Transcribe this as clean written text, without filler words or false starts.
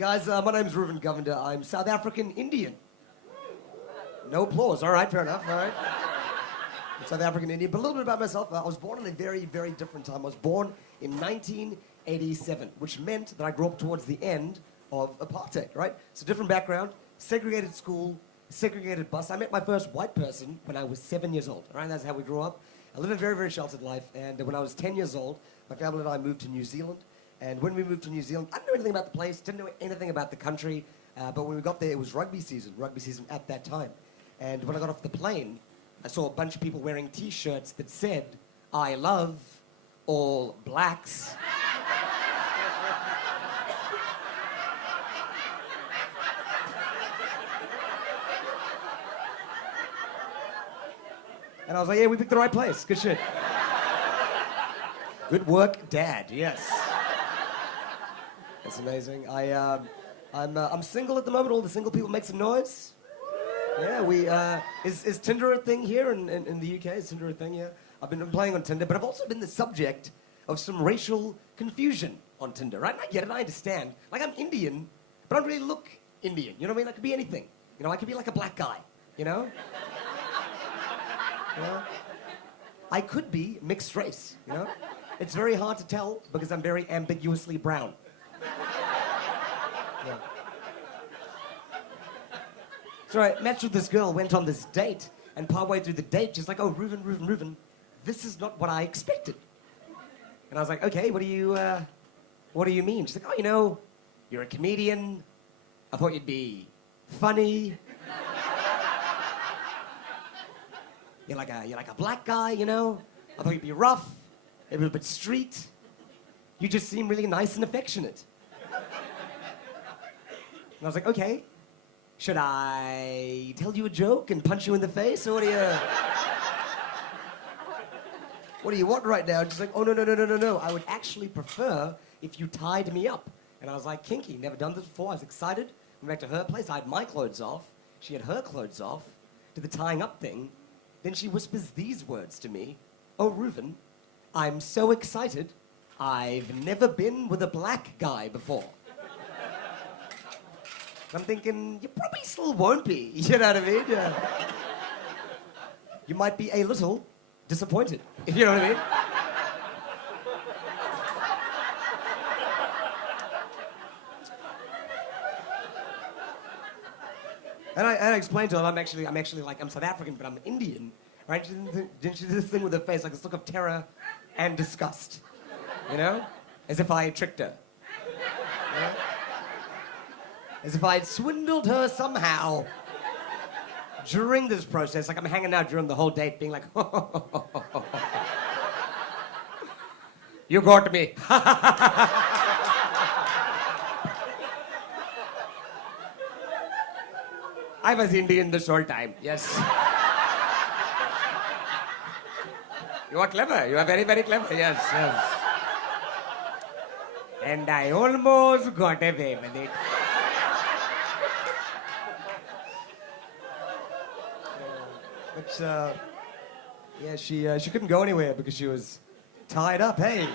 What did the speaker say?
Guys, my name's Ruven Govender. I'm South African Indian. No applause. All right, fair enough. All right. I'm South African Indian. But a little bit about myself. I was born in a very, very different time. I was born in 1987, which meant that I grew up towards the end of apartheid, right? So different background, segregated school, segregated bus. I met my first white person when I was 7 years old, right? That's how we grew up. I lived a very, very sheltered life. And when I was 10 years old, my family and I moved to New Zealand. And when we moved to New Zealand, I didn't know anything about the place, didn't know anything about the country. But when we got there, it was rugby season at that time. And when I got off the plane, I saw a bunch of people wearing T-shirts that said, "I love all blacks." And I was like, yeah, we picked the right place. Good shit. Good work, Dad. Yes. That's amazing. I'm single at the moment. All the single people make some noise. Yeah, is Tinder a thing here in the UK? Is Tinder a thing? Yeah. I've been playing on Tinder, but I've also been the subject of some racial confusion on Tinder, right? And I get it, I understand. Like, I'm Indian, but I don't really look Indian. You know what I mean? I could be anything. You know, I could be like a black guy, you know? You know? I could be mixed race, you know? It's very hard to tell because I'm very ambiguously brown. Yeah. So I matched with this girl, went on this date, and partway through the date, she's like, "Oh, Ruven, this is not what I expected." And I was like, "Okay, what do you mean?" She's like, "Oh, you know, you're a comedian. I thought you'd be funny. You're like a black guy, you know. I thought you'd be rough, maybe a bit street. You just seem really nice and affectionate." And I was like, "Okay, should I tell you a joke and punch you in the face, or what do you want right now?" And she's like, "Oh, no. I would actually prefer if you tied me up." And I was like, kinky, never done this before. I was excited. Went back to her place. I had my clothes off. She had her clothes off. Did the tying up thing. Then she whispers these words to me. "Oh, Ruven, I'm so excited. I've never been with a black guy before." I'm thinking, you probably still won't be. You know what I mean? Yeah. You might be a little disappointed. You know what I mean? And I explained to her, I'm South African, but I'm Indian, right? She did this thing with her face, like this look of terror and disgust, you know? As if I had tricked her. You know? As if I had swindled her somehow during this process. Like, I'm hanging out during the whole date being like, "You got me." I was Indian this whole time, yes. You are clever. You are very, very clever, yes. And I almost got away with it. But, yeah, she couldn't go anywhere because she was tied up, hey.